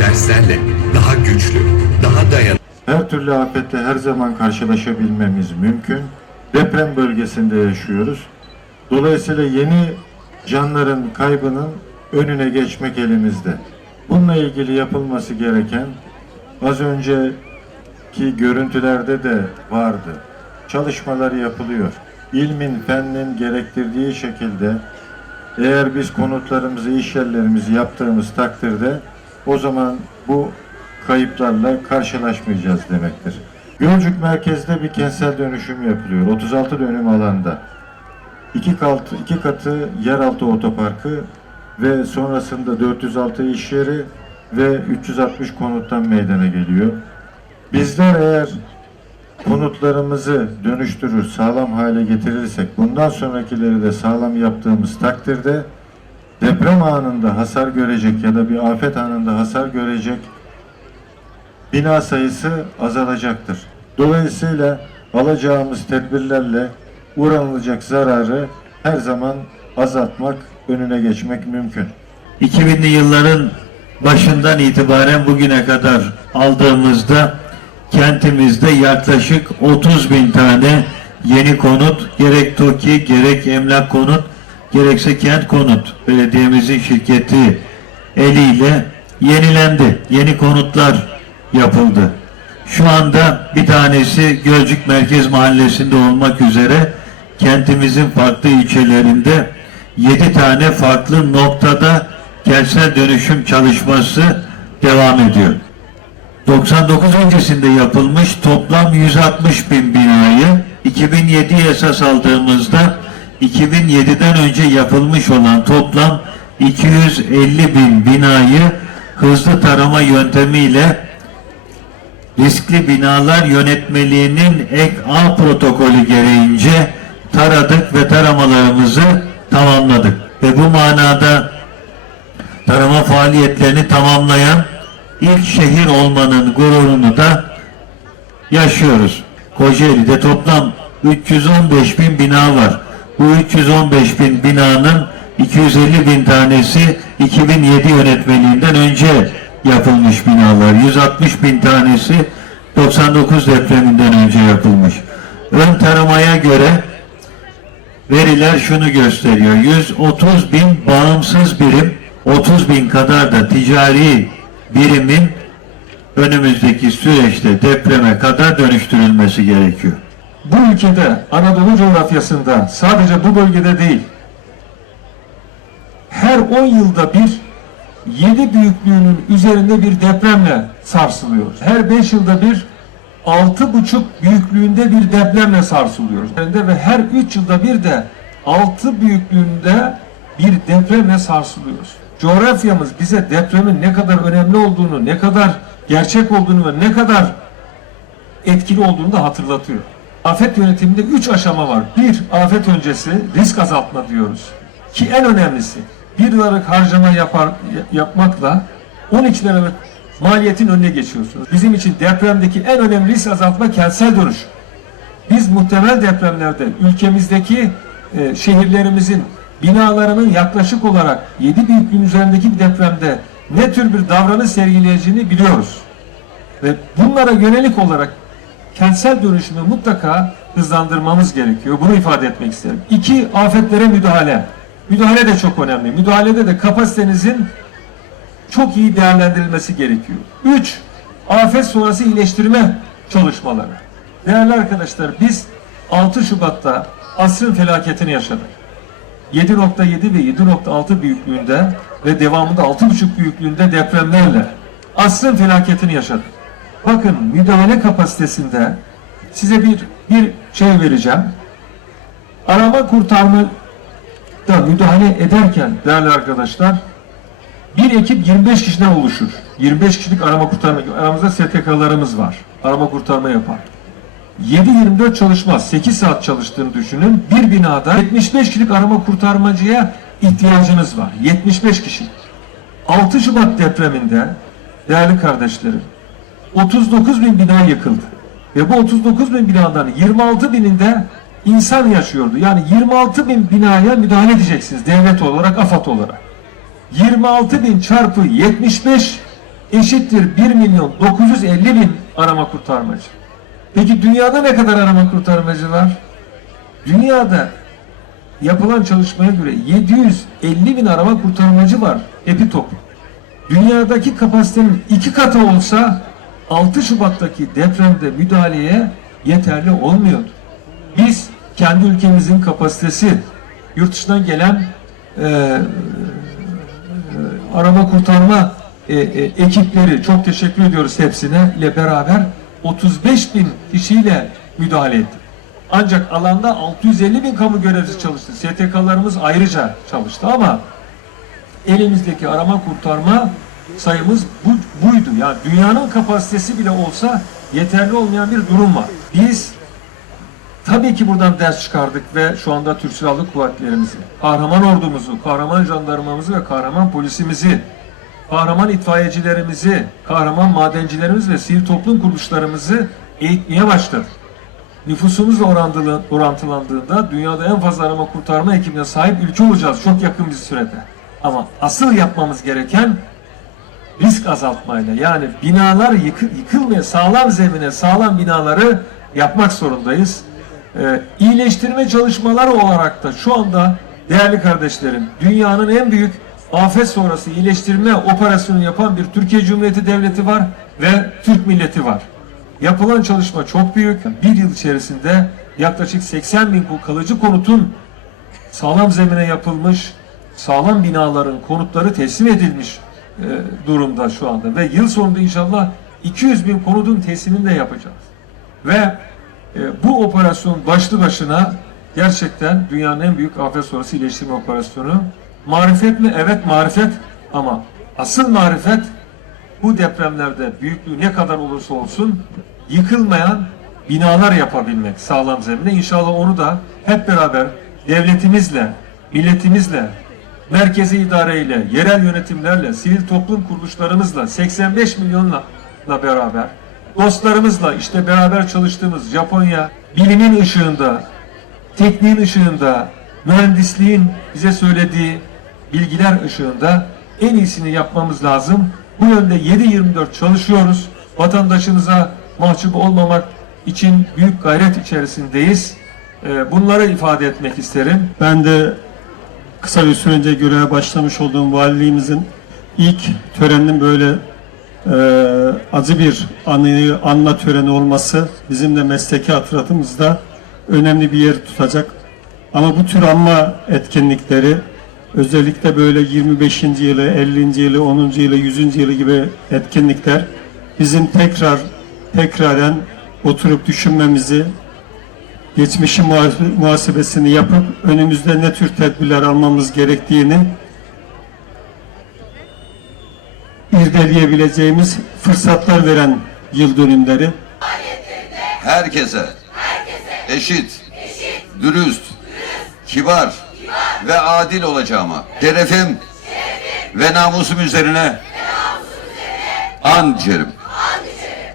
derslerle daha güçlü, daha dayanıklı, Her türlü afetle her zaman karşılaşabilmemiz mümkün. Deprem bölgesinde yaşıyoruz. Dolayısıyla yeni canların kaybının önüne geçmek elimizde. Bununla ilgili yapılması gereken az önceki görüntülerde de vardı. Çalışmalar yapılıyor. İlmin, fennin gerektirdiği şekilde eğer biz konutlarımızı, iş yerlerimizi yaptığımız takdirde o zaman bu kayıplarla karşılaşmayacağız demektir. Gölcük merkezde bir kentsel dönüşüm yapılıyor. 36 dönüm alanda. İki katı, iki katı yeraltı otoparkı ve sonrasında 406 iş yeri ve 360 konuttan meydana geliyor. Bizler eğer konutlarımızı dönüştürür, sağlam hale getirirsek, bundan sonrakileri de sağlam yaptığımız takdirde deprem anında hasar görecek ya da bir afet anında hasar görecek bina sayısı azalacaktır. Dolayısıyla alacağımız tedbirlerle uğranılacak zararı her zaman azaltmak, önüne geçmek mümkün. 2000'li yılların başından itibaren bugüne kadar aldığımızda kentimizde yaklaşık 30 bin tane yeni konut gerek TOKİ gerek emlak konut gerekse kent konut belediyemizin şirketi eliyle yenilendi. Yeni konutlar yapıldı. Şu anda bir tanesi Gölcük Merkez Mahallesi'nde olmak üzere kentimizin farklı ilçelerinde 7 tane farklı noktada kentsel dönüşüm çalışması devam ediyor. 99 öncesinde yapılmış toplam 160 bin binayı 2007 esas aldığımızda 2007'den önce yapılmış olan toplam 250 bin binayı hızlı tarama yöntemiyle riskli binalar yönetmeliğinin ek A protokolü gereğince taradık ve taramalarımızı tamamladık. Ve bu manada tarama faaliyetlerini tamamlayan ilk şehir olmanın gururunu da yaşıyoruz. Kocaeli'de toplam 315 bin bina var. Bu 315 bin binanın 250 bin tanesi 2007 yönetmeliğinden önce yapılmış binalar. 160 bin tanesi 99 depreminden önce yapılmış. Ön taramaya göre veriler şunu gösteriyor. 130 bin bağımsız birim, 30 bin kadar da ticari birimin önümüzdeki süreçte depreme kadar dönüştürülmesi gerekiyor. Bu ülkede Anadolu coğrafyasında sadece bu bölgede değil her 10 yılda bir 7 büyüklüğünün üzerinde bir depremle sarsılıyor. Her 5 yılda bir 6,5 büyüklüğünde bir depremle sarsılıyoruz. Ve her 3 yılda bir de 6 büyüklüğünde bir depremle sarsılıyoruz. Coğrafyamız bize depremin ne kadar önemli olduğunu, ne kadar gerçek olduğunu ve ne kadar etkili olduğunu da hatırlatıyor. Afet yönetiminde üç aşama var. Bir, afet öncesi risk azaltma diyoruz. Ki en önemlisi, bir liralık harcama yapar, yapmakla 12 liralık maliyetin önüne geçiyorsunuz. Bizim için depremdeki en önemli risk azaltma kentsel dönüş. Biz muhtemel depremlerde ülkemizdeki e, şehirlerimizin binalarının yaklaşık olarak 7 büyüklüğün üzerindeki bir depremde ne tür bir davranış sergileyeceğini biliyoruz. Ve bunlara yönelik olarak kentsel dönüşümü mutlaka hızlandırmamız gerekiyor. Bunu ifade etmek isterim. İki, afetlere müdahale. Müdahale de çok önemli. Müdahalede de kapasitenizin çok iyi değerlendirilmesi gerekiyor. Üç, afet sonrası iyileştirme çalışmaları. Değerli arkadaşlar biz 6 Şubat'ta asrın felaketini yaşadık. 7.7 ve 7.6 büyüklüğünde ve devamında 6.5 büyüklüğünde depremlerle asrın felaketini yaşadık. Bakın müdahale kapasitesinde size bir bir şey vereceğim. Arama kurtarma da müdahale ederken değerli arkadaşlar bir ekip 25 kişiden oluşur. 25 kişilik arama kurtarma aramızda STK'larımız var. Arama kurtarma yapar. 7-24 çalışmaz. 8 saat çalıştığını düşünün. Bir binada 75 kişilik arama kurtarmacıya ihtiyacınız var. 75 kişi. 6 Şubat depreminde değerli kardeşlerim 39 bin bina yıkıldı. Ve bu 39 bin binadan 26 bininde insan yaşıyordu. Yani 26 bin binaya müdahale edeceksiniz devlet olarak, AFAD olarak. 26 bin çarpı 75 eşittir 1 milyon 950 bin arama kurtarmacı. Peki dünyada ne kadar arama kurtarmacı var? Dünyada yapılan çalışmaya göre 750 bin arama kurtarmacı var epitop. Dünyadaki kapasitenin iki katı olsa 6 Şubat'taki depremde müdahaleye yeterli olmuyordu. Biz kendi ülkemizin kapasitesi yurt dışından gelen e, e, arama kurtarma e, e, ekipleri çok teşekkür ediyoruz hepsine ile beraber 35 bin kişiyle müdahale ettik. Ancak alanda 650 bin kamu görevlisi çalıştı. STK'larımız ayrıca çalıştı ama elimizdeki arama kurtarma sayımız bu, buydu. Yani dünyanın kapasitesi bile olsa yeterli olmayan bir durum var. Biz tabii ki buradan ders çıkardık ve şu anda Türk Silahlı Kuvvetlerimizi, kahraman ordumuzu, kahraman jandarmamızı ve kahraman polisimizi, kahraman itfaiyecilerimizi, kahraman madencilerimiz ve sivil toplum kuruluşlarımızı eğitmeye başladık. Nüfusumuzla orantılı, orantılandığında dünyada en fazla arama kurtarma ekibine sahip ülke olacağız çok yakın bir sürede. Ama asıl yapmamız gereken risk azaltmayla yani binalar yıkı, yıkılmaya sağlam zemine sağlam binaları yapmak zorundayız. Ee, iyileştirme çalışmaları olarak da şu anda değerli kardeşlerim dünyanın en büyük afet sonrası iyileştirme operasyonu yapan bir Türkiye Cumhuriyeti Devleti var ve Türk milleti var. Yapılan çalışma çok büyük. Bir yıl içerisinde yaklaşık 80 bin kalıcı konutun sağlam zemine yapılmış, sağlam binaların konutları teslim edilmiş durumda şu anda. Ve yıl sonunda inşallah 200 bin konutun teslimini de yapacağız. Ve e, bu operasyon başlı başına gerçekten dünyanın en büyük afet sonrası iyileştirme operasyonu. Marifet mi? Evet marifet ama asıl marifet bu depremlerde büyüklüğü ne kadar olursa olsun yıkılmayan binalar yapabilmek sağlam zemine. İnşallah onu da hep beraber devletimizle, milletimizle, merkezi idareyle, yerel yönetimlerle, sivil toplum kuruluşlarımızla, 85 milyonla la beraber, dostlarımızla işte beraber çalıştığımız Japonya, bilimin ışığında, tekniğin ışığında, mühendisliğin bize söylediği bilgiler ışığında en iyisini yapmamız lazım. Bu yönde 7-24 çalışıyoruz. Vatandaşımıza mahcup olmamak için büyük gayret içerisindeyiz. Ee, Bunları ifade etmek isterim. Ben de kısa bir süre önce göreve başlamış olduğum valiliğimizin ilk töreninin böyle e, acı bir anıyı anma töreni olması bizim de mesleki hatıratımızda önemli bir yer tutacak. Ama bu tür anma etkinlikleri özellikle böyle 25. yılı, 50. yılı, 10. yılı, 100. yılı gibi etkinlikler bizim tekrar tekraren oturup düşünmemizi, geçmişin muhas- muhasebesini yapıp önümüzde ne tür tedbirler almamız gerektiğini irdeleyebileceğimiz fırsatlar veren yıl dönümleri. herkese, eşit, dürüst, kibar, ve adil olacağıma şerefim ve namusum üzerine and içerim.